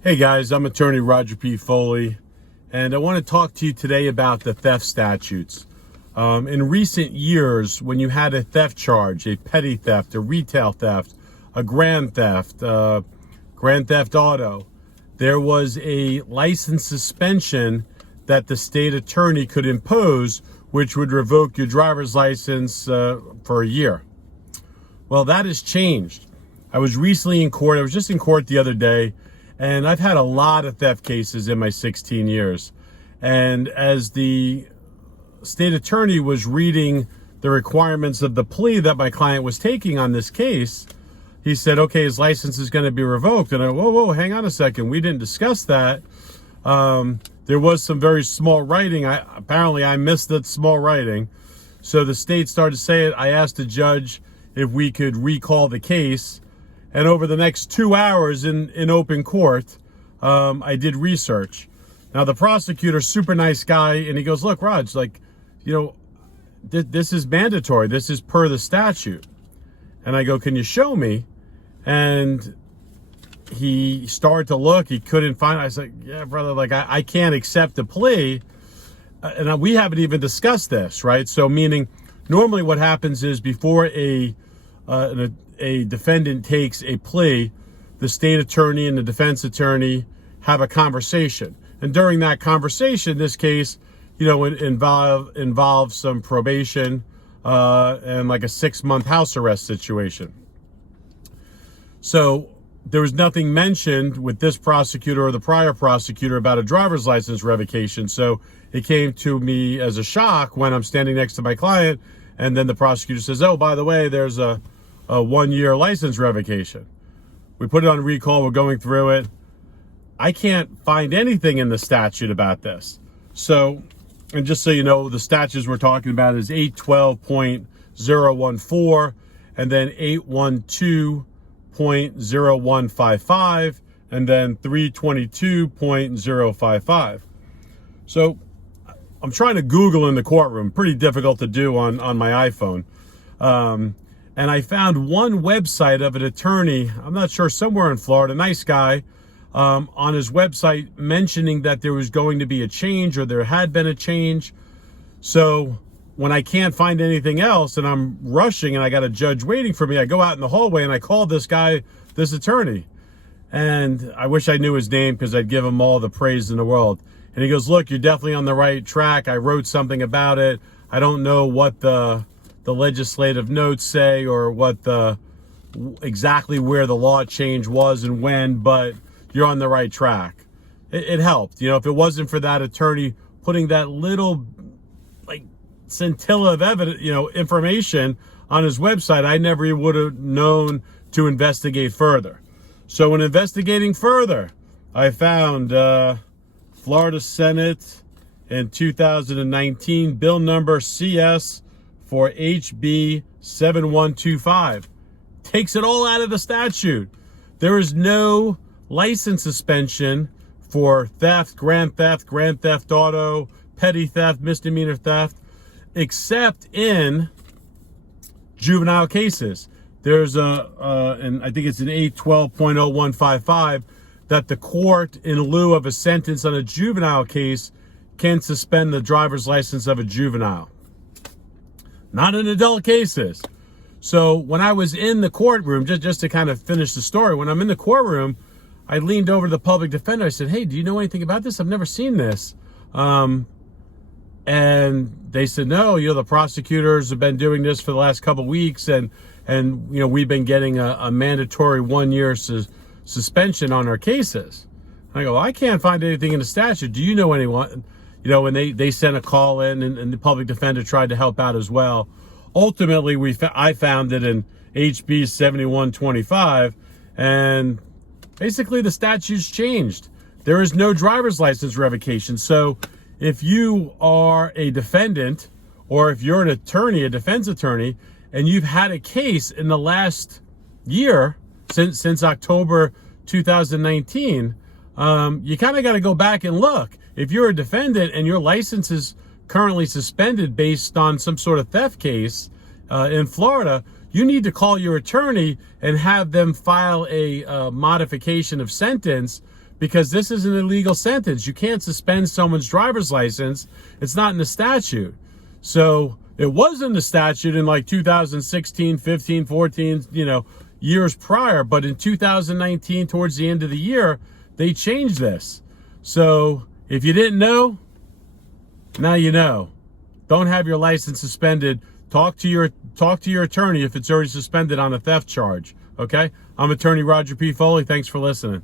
Hey guys, I'm attorney Roger P. Foley, and I want to talk to you today about the theft statutes. In recent years, when you had a theft charge, a petty theft, a retail theft, a grand theft auto, there was a license suspension that the state attorney could impose, which would revoke your driver's license for a year. Well, that has changed. I was recently in court. I was just in court the other day, and I've had a lot of theft cases in my 16 years. And as the state attorney was reading the requirements of the plea that my client was taking on this case, he said, okay, his license is going to be revoked. And I, whoa, hang on a second. We didn't discuss that. There was some very small writing. Apparently I missed that small writing. So the state started to say it. I asked the judge if we could recall the case. And over the next 2 hours in open court, I did research. Now, the prosecutor, super nice guy, and he goes, look, Raj, this is mandatory. This is per the statute. And I go, can you show me? And he started to look. He couldn't find it. I said, yeah, brother, I can't accept the plea. And we haven't even discussed this, right? So meaning normally what happens is before a defendant takes a plea, the state attorney and the defense attorney have a conversation. And during that conversation, this case, it involves some probation and like a 6-month house arrest situation. So there was nothing mentioned with this prosecutor or the prior prosecutor about a driver's license revocation. So it came to me as a shock when I'm standing next to my client, and then the prosecutor says, oh, by the way, there's a 1-year license revocation. We put it on recall. We're going through it. I can't find anything in the statute about this. So, and just so you know, the statutes we're talking about is 812.014 and then 812.0155 and then 322.055. So I'm trying to Google in the courtroom. Pretty difficult to do on my iPhone. And I found one website of an attorney, I'm not sure, somewhere in Florida, nice guy, on his website mentioning that there was going to be a change or there had been a change. So when I can't find anything else and I'm rushing and I got a judge waiting for me, I go out in the hallway and I call this guy, this attorney. And I wish I knew his name because I'd give him all the praise in the world. And he goes, look, you're definitely on the right track. I wrote something about it. I don't know what the legislative notes say or what exactly where the law change was and when, but you're on the right track. It helped. If it wasn't for that attorney putting that little scintilla of evidence, information on his website, I never would have known to investigate further. So in investigating further, I found Florida Senate in 2019 bill number CS for HB 7125. Takes it all out of the statute. There is no license suspension for theft, grand theft auto, petty theft, misdemeanor theft, except in juvenile cases. There's and I think it's an 812.0155 that the court, in lieu of a sentence on a juvenile case, can suspend the driver's license of a juvenile. Not in adult cases. So when I was in the courtroom, just to kind of finish the story, when I'm in the courtroom, I leaned over to the public defender. I said, hey, do you know anything about this? I've never seen this. And they said, no, the prosecutors have been doing this for the last couple of weeks. And we've been getting a mandatory 1-year suspension on our cases. I go, well, I can't find anything in the statute. Do you know anyone? And they sent a call in, and the public defender tried to help out as well. Ultimately, I found it in HB 7125, and basically the statute's changed. There is no driver's license revocation. So if you are a defendant, or if you're an attorney, a defense attorney, and you've had a case in the last year, since October 2019, you kind of got to go back and look. If you're a defendant and your license is currently suspended based on some sort of theft case in Florida, you need to call your attorney and have them file a modification of sentence, because this is an illegal sentence. You can't suspend someone's driver's license. It's not in the statute. So it was in the statute in like 2016, 15, 14, years prior. But in 2019, towards the end of the year, they changed this. So if you didn't know, now you know. Don't have your license suspended. Talk to your attorney if it's already suspended on a theft charge. Okay? I'm attorney Roger P. Foley. Thanks for listening.